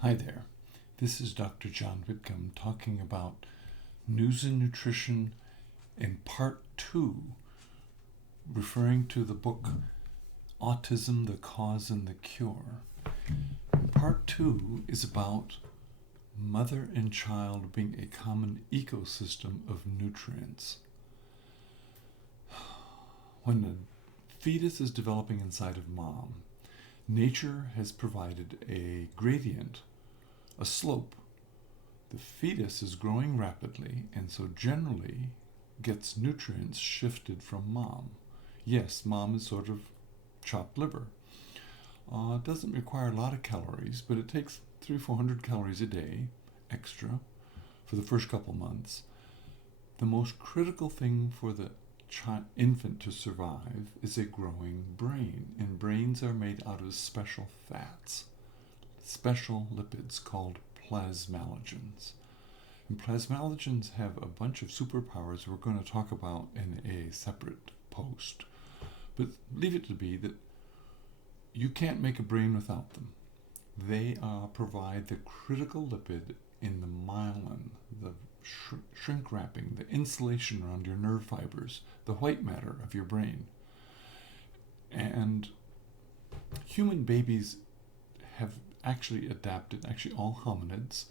Hi there. This is Dr. John Whitcomb talking about news and nutrition in part 2, referring to the book Autism, the Cause and the Cure. Part 2 is about mother and child being a common ecosystem of nutrients. When the fetus is developing inside of mom, nature has provided a gradient, a slope. The fetus is growing rapidly and so generally gets nutrients shifted from mom. Yes, mom is sort of chopped liver. It doesn't require a lot of calories, but it takes 300-400 calories a day extra for the first couple months. The most critical thing for the infant to survive is a growing brain, and brains are made out of special fats, special lipids called plasmalogens. And plasmalogens have a bunch of superpowers we're going to talk about in a separate post. But leave it to be that you can't make a brain without them. They provide the critical lipid in the myelin, the shrink wrapping, the insulation around your nerve fibers, the white matter of your brain. And human babies have actually adapted, all hominids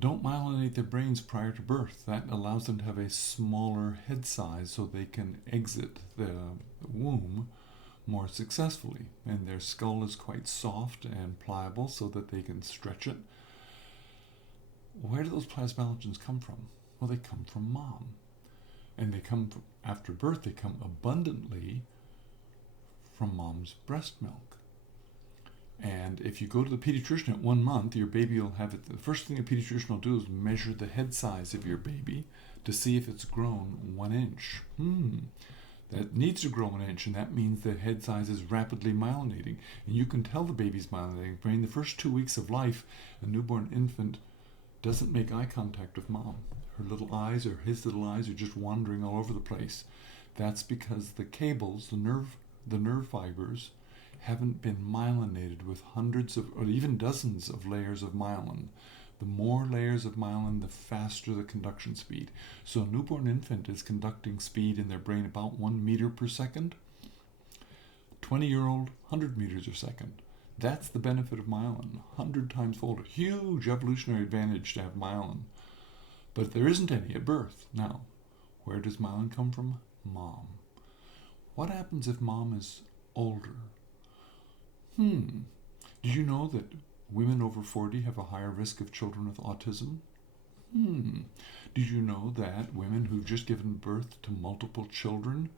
don't myelinate their brains prior to birth. That allows them to have a smaller head size so they can exit the womb more successfully. And their skull is quite soft and pliable so that they can stretch it. Where do those plasmalogens come from? Well, they come from mom. And they come from, after birth, they come abundantly from mom's breast milk. And if you go to the pediatrician at 1 month, your baby will have it. The first thing a pediatrician will do is measure the head size of your baby to see if it's grown 1 inch. That needs to grow 1 inch, and that means the head size is rapidly myelinating. And you can tell the baby's myelinating brain. The first 2 weeks of life, a newborn infant doesn't make eye contact with mom. Her little eyes or his little eyes are just wandering all over the place. That's because the cables, the nerve fibers, haven't been myelinated with hundreds of, or even dozens of layers of myelin. The more layers of myelin, the faster the conduction speed. So a newborn infant is conducting speed in their brain about 1 meter per second. 20-year-old, 100 meters per second. That's the benefit of myelin, 100 times fold. A huge evolutionary advantage to have myelin. But there isn't any at birth. Now, where does myelin come from? Mom. What happens if mom is older? Did you know that women over 40 have a higher risk of children with autism? Did you know that women who've just given birth to multiple children,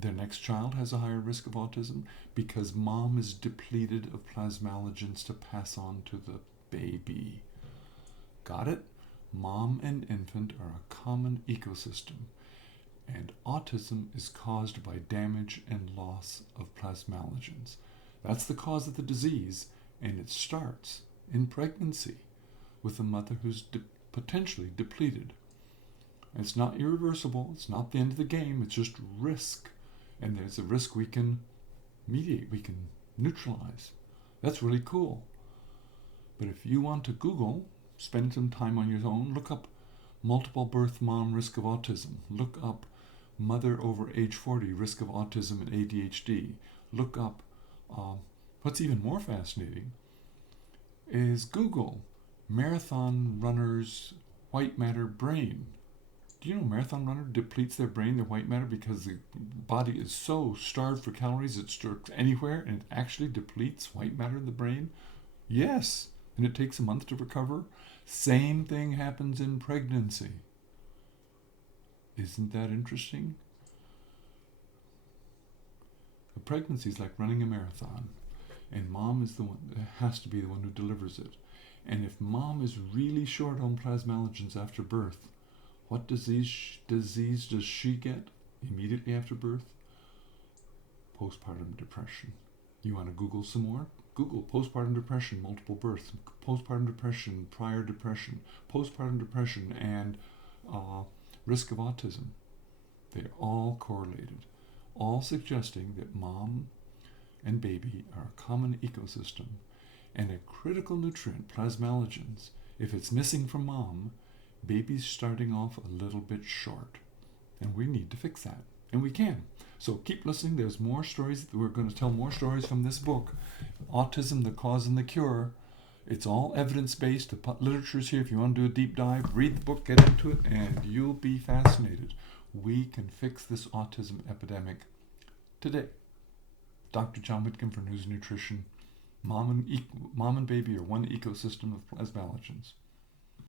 their next child has a higher risk of autism? Because mom is depleted of plasmalogens to pass on to the baby. Got it? Mom and infant are a common ecosystem. And autism is caused by damage and loss of plasmalogens. That's the cause of the disease, and it starts in pregnancy with a mother who's potentially depleted. And it's not irreversible, it's not the end of the game, it's just risk. And there's a risk we can mediate, we can neutralize. That's really cool. But if you want to Google, spend some time on your own, look up multiple birth mom risk of autism. Look up mother over age 40 risk of autism and ADHD. Look up, what's even more fascinating is Google marathon runners white matter brain. Do you know marathon runner depletes their brain, their white matter, because the body is so starved for calories it starts anywhere and it actually depletes white matter in the brain? Yes, and it takes a month to recover. Same thing happens in pregnancy. Isn't that interesting? A pregnancy is like running a marathon, and mom is the one, has to be the one who delivers it. And if mom is really short on plasmalogens after birth, what disease does she get immediately after birth? Postpartum depression. You want to Google some more? Google postpartum depression, multiple births, postpartum depression, prior depression, postpartum depression, and risk of autism. They're all correlated, all suggesting that mom and baby are a common ecosystem, and a critical nutrient, plasmalogens, if it's missing from mom, baby's starting off a little bit short. And we need to fix that. And we can. So keep listening. There's more stories. We're going to tell more stories from this book, Autism, the Cause and the Cure. It's all evidence-based. The literature's here. If you want to do a deep dive, read the book, get into it, and you'll be fascinated. We can fix this autism epidemic today. Dr. John Whitcomb for News and Nutrition. Mom and baby are one ecosystem of plasmalogens.